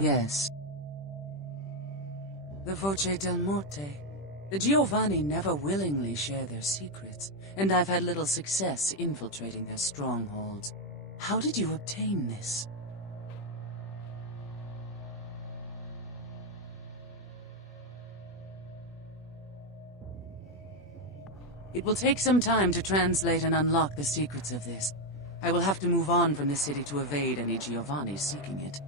Yes. The Voce del Morte. The Giovanni never willingly share their secrets, and I've had little success infiltrating their strongholds. How did you obtain this? It will take some time to translate and unlock the secrets of this. I will have to move on from the city to evade any Giovanni seeking it.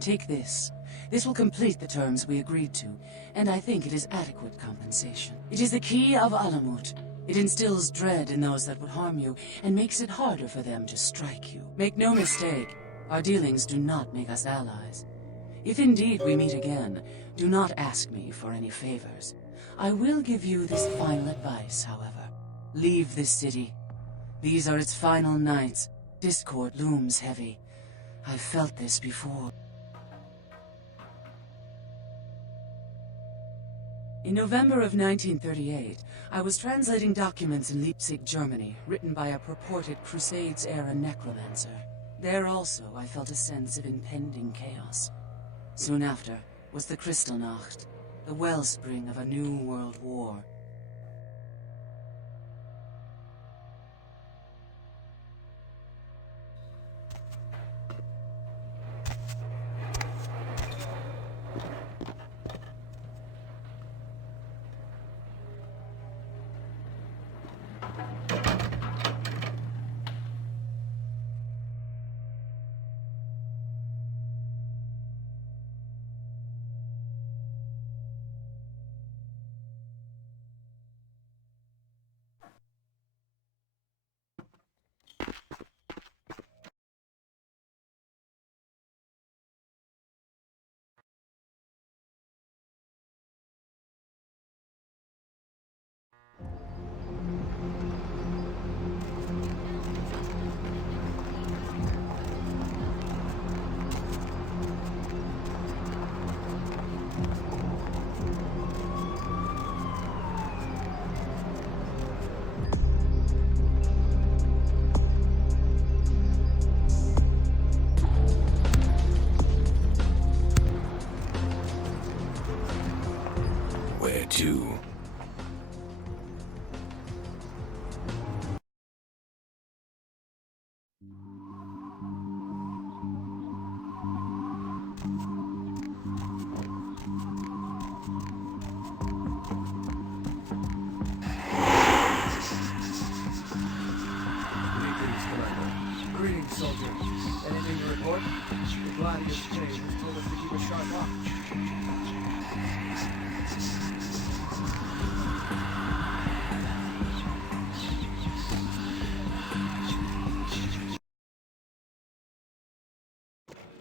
Take this. This will complete the terms we agreed to, and I think it is adequate compensation. It is the key of Alamut. It instills dread in those that would harm you, and makes it harder for them to strike you. Make no mistake, our dealings do not make us allies. If indeed we meet again, do not ask me for any favors. I will give you this final advice, however. Leave this city. These are its final nights. Discord looms heavy. I've felt this before. In November of 1938, I was translating documents in Leipzig, Germany, written by a purported Crusades-era necromancer. There also, I felt a sense of impending chaos. Soon after was the Kristallnacht, the wellspring of a new world war. Where to? Greetings, soldier. Anything to report? The Gladius Chase has told us to keep a sharp watch.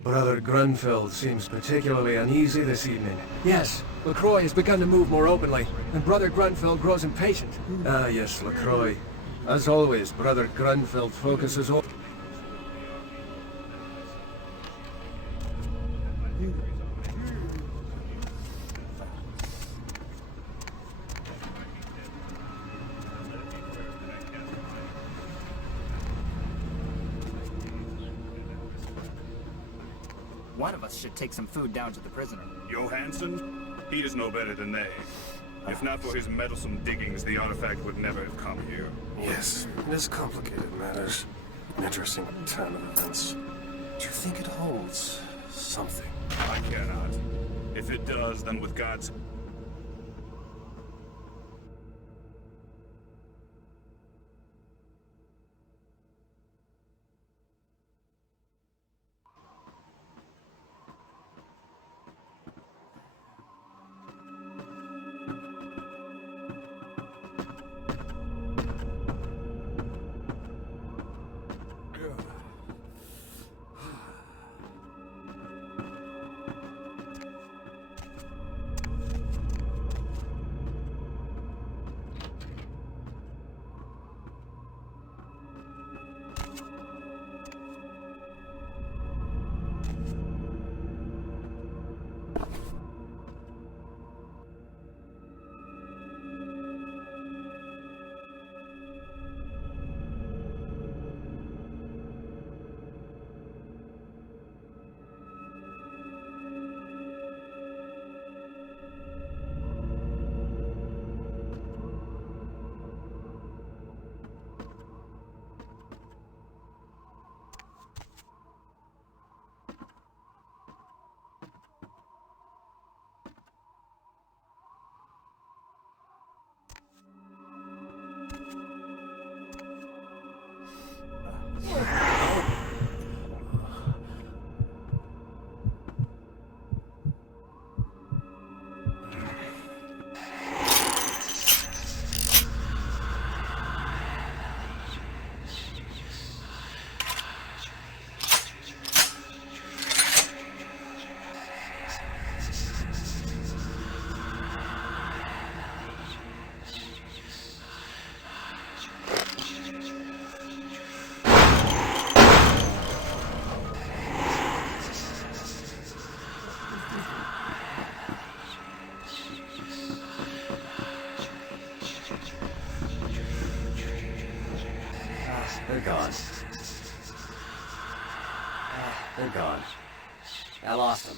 Brother Grunfeld seems particularly uneasy this evening. Yes, LaCroix has begun to move more openly, and Brother Grunfeld grows impatient. Ah, yes, LaCroix. As always, Brother Grunfeld focuses on... One of us should take some food down to the prisoner. Johansson? He is no better than they. If not for his meddlesome diggings, the artifact would never have come here. Yes, it is complicated matters. An interesting turn of events. Do you think it holds something? I cannot. If it does, then with God's... They're gone. They're gone. I lost them.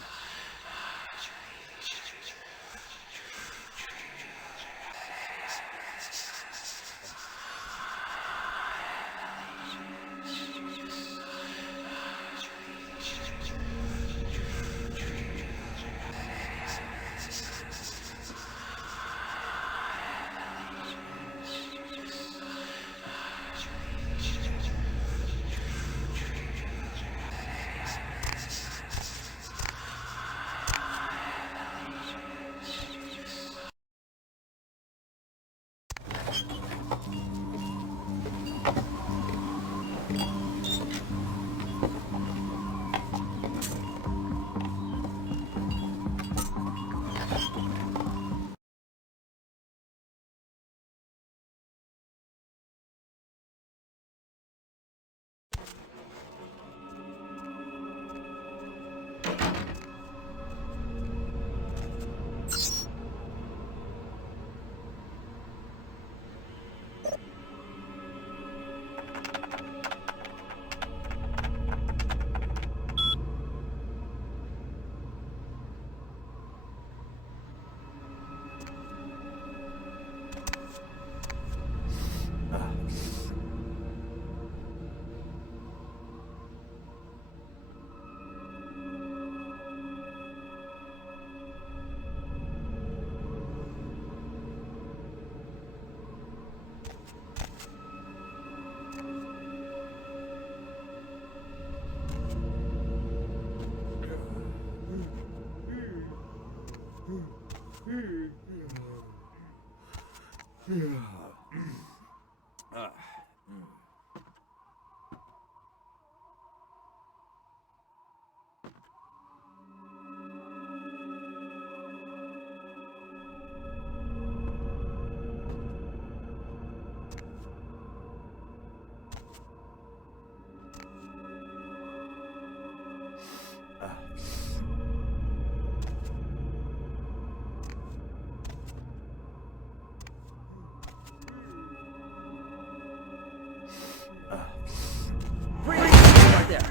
Right there.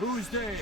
Who's there?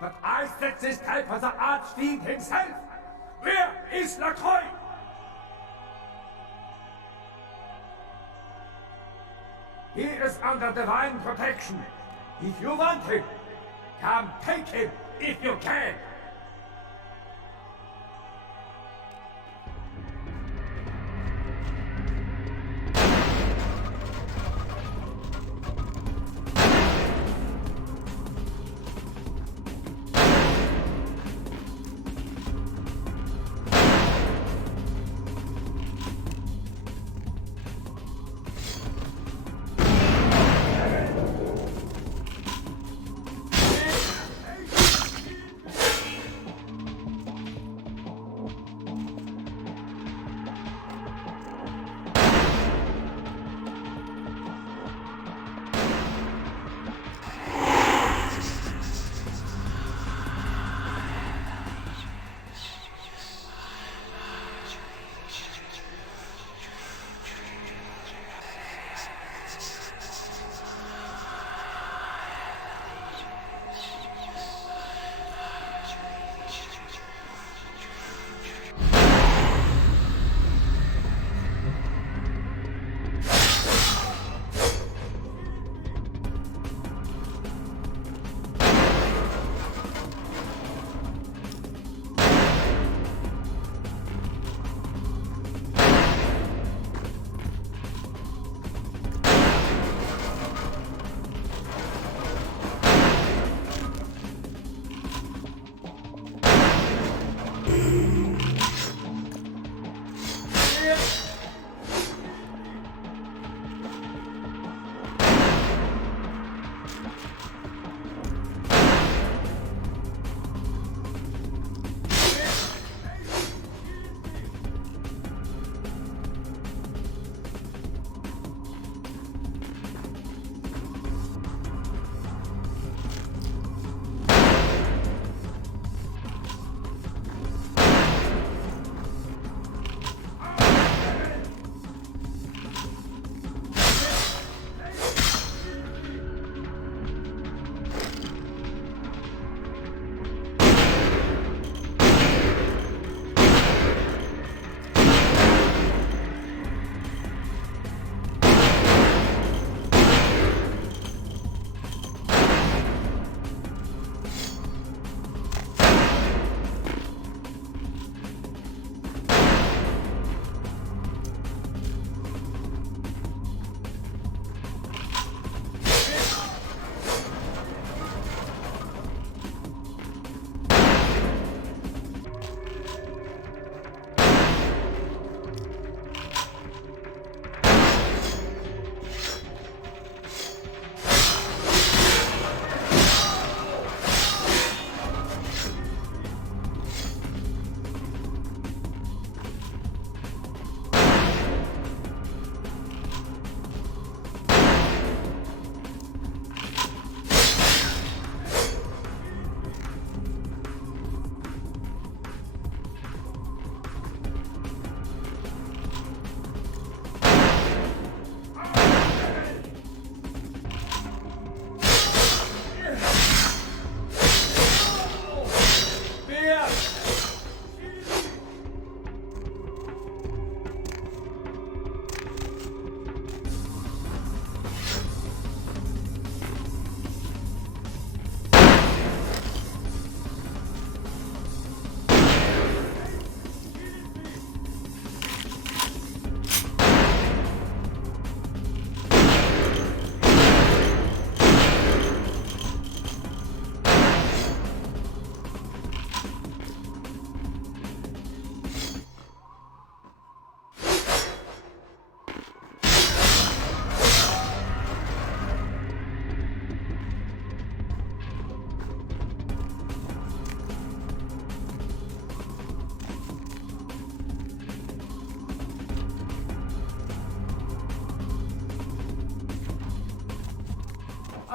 But I set this type for the Archfiend himself! Where is Lacroix? He is under divine protection. If you want him, come take him if you can!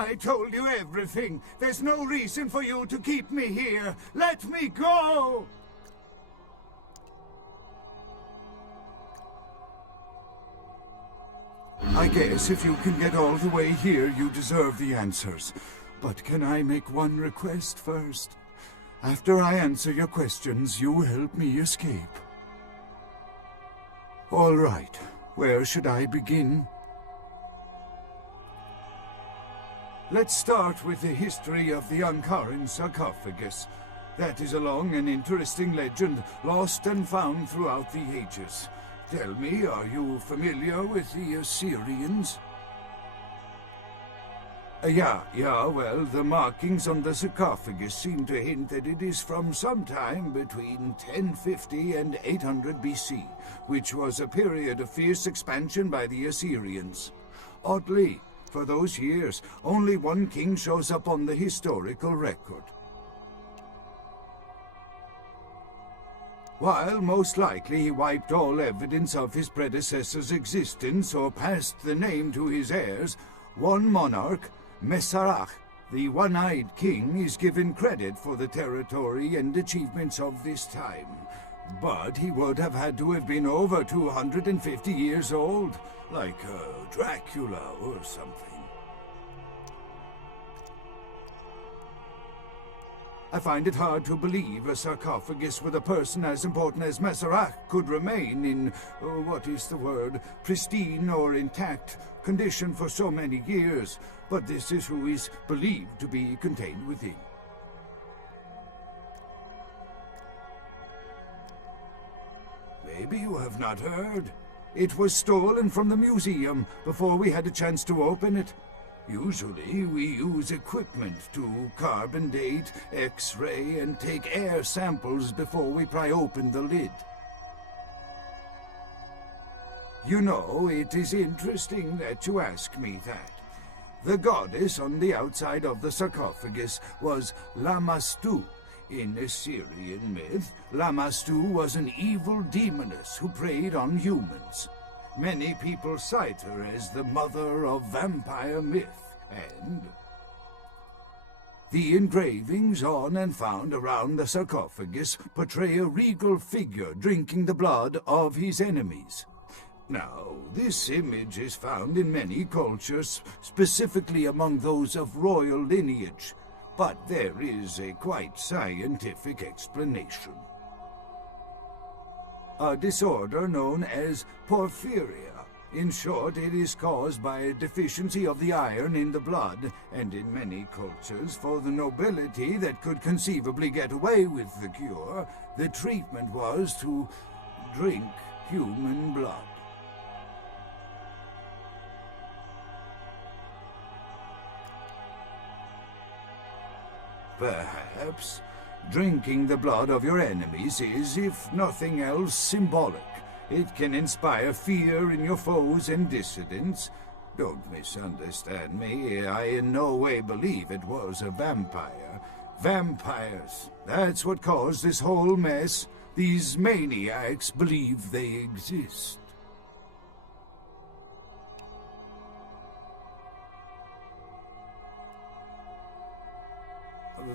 I told you everything. There's no reason for you to keep me here. Let me go! I guess if you can get all the way here, you deserve the answers. But can I make one request first? After I answer your questions, you help me escape. All right. Where should I begin? Let's start with the history of the Ankaran sarcophagus. That is a long and interesting legend, lost and found throughout the ages. Tell me, are you familiar with the Assyrians? Yeah, well, the markings on the sarcophagus seem to hint that it is from sometime between 1050 and 800 BC, which was a period of fierce expansion by the Assyrians. Oddly, for those years, only one king shows up on the historical record. While most likely he wiped all evidence of his predecessor's existence or passed the name to his heirs, one monarch, Masquerade, the one-eyed king, is given credit for the territory and achievements of this time. But he would have had to have been over 250 years old, like Dracula or something. I find it hard to believe a sarcophagus with a person as important as Masquerade could remain in, pristine or intact condition for so many years, but this is who is believed to be contained within. Maybe you have not heard. It was stolen from the museum before we had a chance to open it. Usually, we use equipment to carbon date, X-ray, and take air samples before we pry open the lid. You know, it is interesting that you ask me that. The goddess on the outside of the sarcophagus was Lamastu. In Assyrian myth, Lamastu was an evil demoness who preyed on humans. Many people cite her as the mother of vampire myth, and the engravings on and found around the sarcophagus portray a regal figure drinking the blood of his enemies. Now, this image is found in many cultures, specifically among those of royal lineage, but there is a quite scientific explanation. A disorder known as porphyria. In short, it is caused by a deficiency of the iron in the blood, and in many cultures, for the nobility that could conceivably get away with the cure, the treatment was to drink human blood. Perhaps drinking the blood of your enemies is, if nothing else, symbolic. It can inspire fear in your foes and dissidents. Don't misunderstand me. I in no way believe it was a vampire. Vampires, that's what caused this whole mess. These maniacs believe they exist.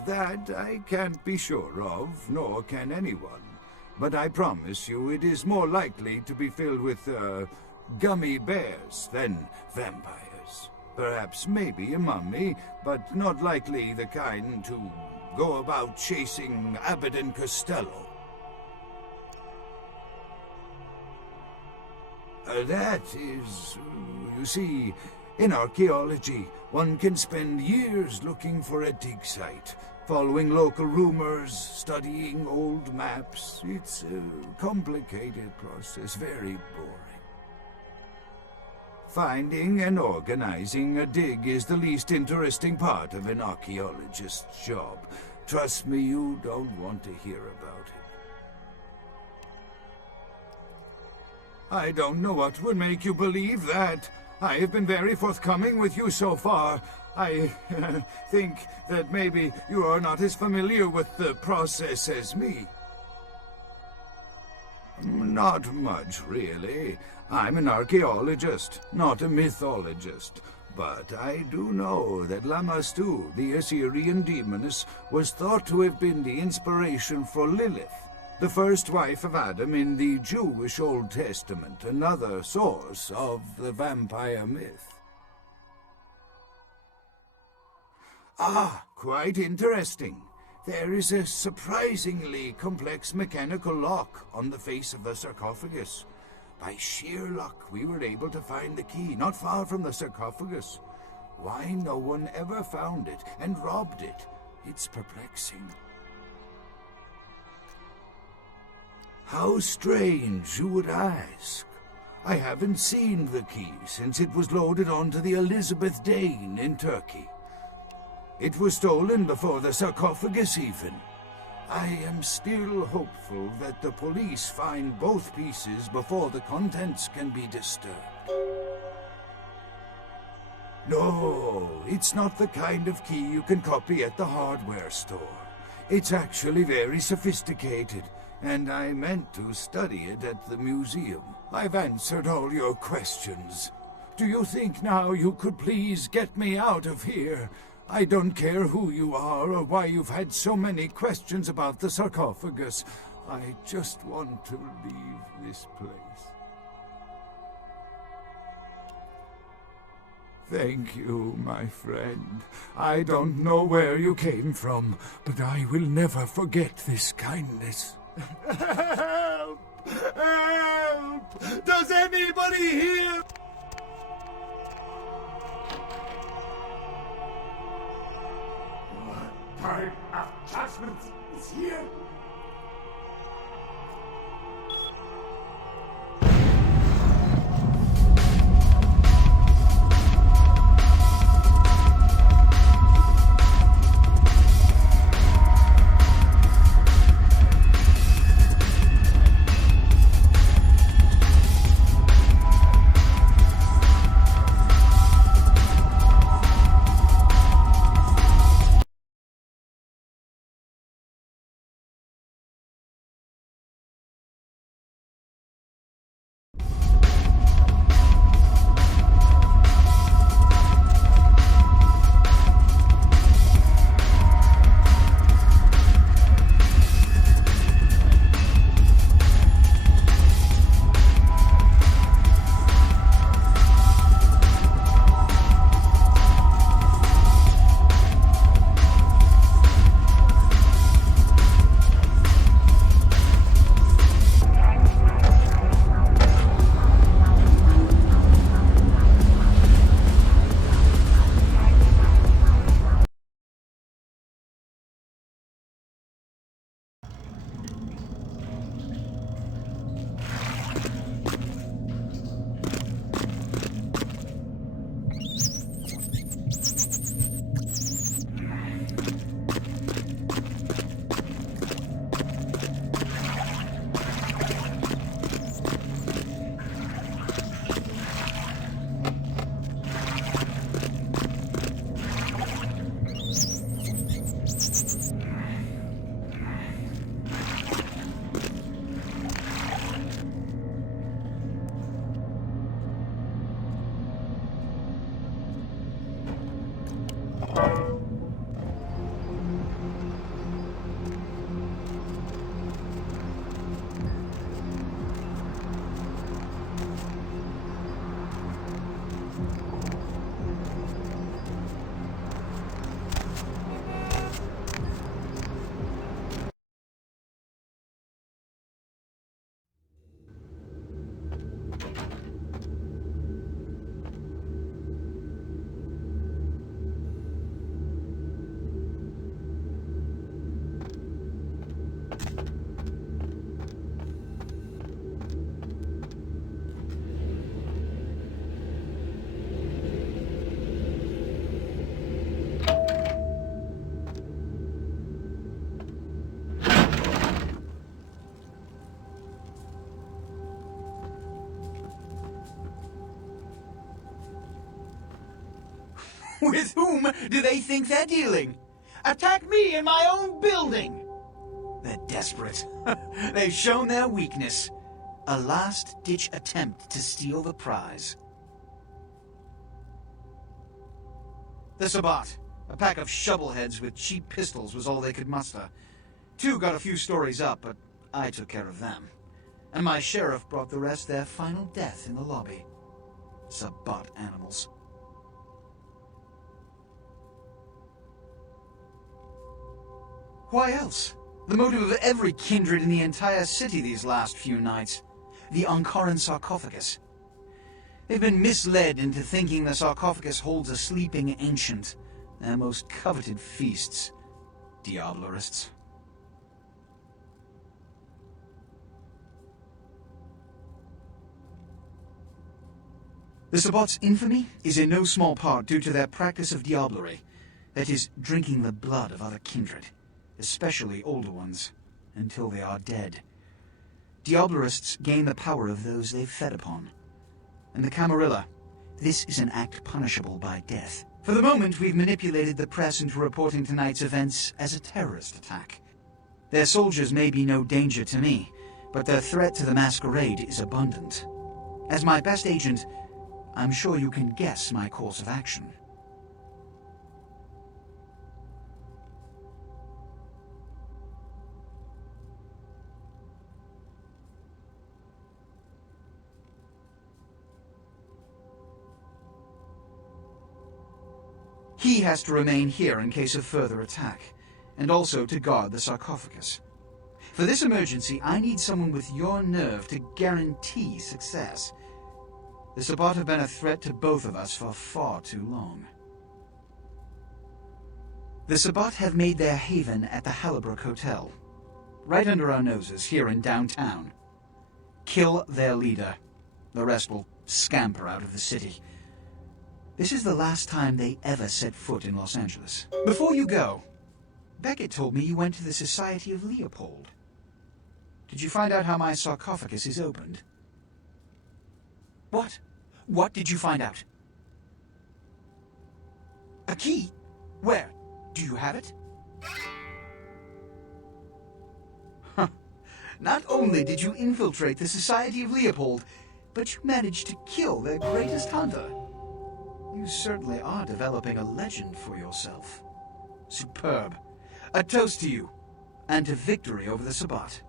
That I can't be sure of, nor can anyone. But I promise you it is more likely to be filled with, gummy bears than vampires. Perhaps maybe a mummy, but not likely the kind to go about chasing Abbott and Costello. That is, you see, in archaeology, one can spend years looking for a dig site, following local rumors, studying old maps. It's a complicated process, very boring. Finding and organizing a dig is the least interesting part of an archaeologist's job. Trust me, you don't want to hear about it. I don't know what would make you believe that. I have been very forthcoming with you so far. I think that maybe you are not as familiar with the process as me. Not much, really. I'm an archaeologist, not a mythologist. but I do know that Lamastu, the Assyrian demoness, was thought to have been the inspiration for Lilith, the first wife of Adam in the Jewish Old Testament, another source of the vampire myth. Ah, quite interesting. There is a surprisingly complex mechanical lock on the face of the sarcophagus. By sheer luck, we were able to find the key not far from the sarcophagus. Why no one ever found it and robbed it? It's perplexing. How strange, you would ask. I haven't seen the key since it was loaded onto the Elizabeth Dane in Turkey. It was stolen before the sarcophagus even. I am still hopeful that the police find both pieces before the contents can be disturbed. No, it's not the kind of key you can copy at the hardware store. It's actually very sophisticated, and I meant to study it at the museum. I've answered all your questions. Do you think now you could please get me out of here? I don't care who you are or why you've had so many questions about the sarcophagus. I just want to leave this place. Thank you, my friend. I don't know where you came from, but I will never forget this kindness. Help! Help! Does anybody hear? Time of judgment is here. With whom do they think they're dealing? Attack me in my own building! They're desperate. They've shown their weakness. A last-ditch attempt to steal the prize. The Sabbat. A pack of shovelheads with cheap pistols was all they could muster. 2 got a few stories up, but I took care of them. And my sheriff brought the rest their final death in the lobby. Sabbat animals. Why else? The motive of every kindred in the entire city these last few nights. The Ankaran sarcophagus. They've been misled into thinking the sarcophagus holds a sleeping ancient. Their most coveted feasts. Diablerists. The Sabbat's infamy is in no small part due to their practice of diablerie, that is, drinking the blood of other kindred, especially older ones, until they are dead. Diablerists gain the power of those they've fed upon. And the Camarilla, this is an act punishable by death. For the moment, we've manipulated the press into reporting tonight's events as a terrorist attack. Their soldiers may be no danger to me, but their threat to the Masquerade is abundant. As my best agent, I'm sure you can guess my course of action. He has to remain here in case of further attack, and also to guard the sarcophagus. For this emergency, I need someone with your nerve to guarantee success. The Sabbat have been a threat to both of us for far too long. The Sabbat have made their haven at the Hallibrook Hotel, right under our noses here in downtown. Kill their leader. The rest will scamper out of the city. This is the last time they ever set foot in Los Angeles. Before you go, Beckett told me you went to the Society of Leopold. Did you find out how my sarcophagus is opened? What? What did you find out? A key? Where? Do you have it? Huh. Not only did you infiltrate the Society of Leopold, but you managed to kill their greatest hunter. You certainly are developing a legend for yourself. Superb. A toast to you, and to victory over the Sabbat.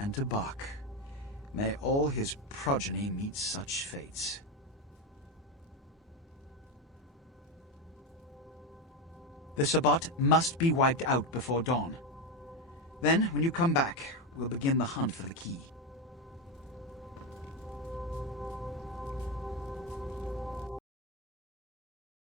And to Bach. May all his progeny meet such fates. The Sabbat must be wiped out before dawn. Then, when you come back, we'll begin the hunt for the key.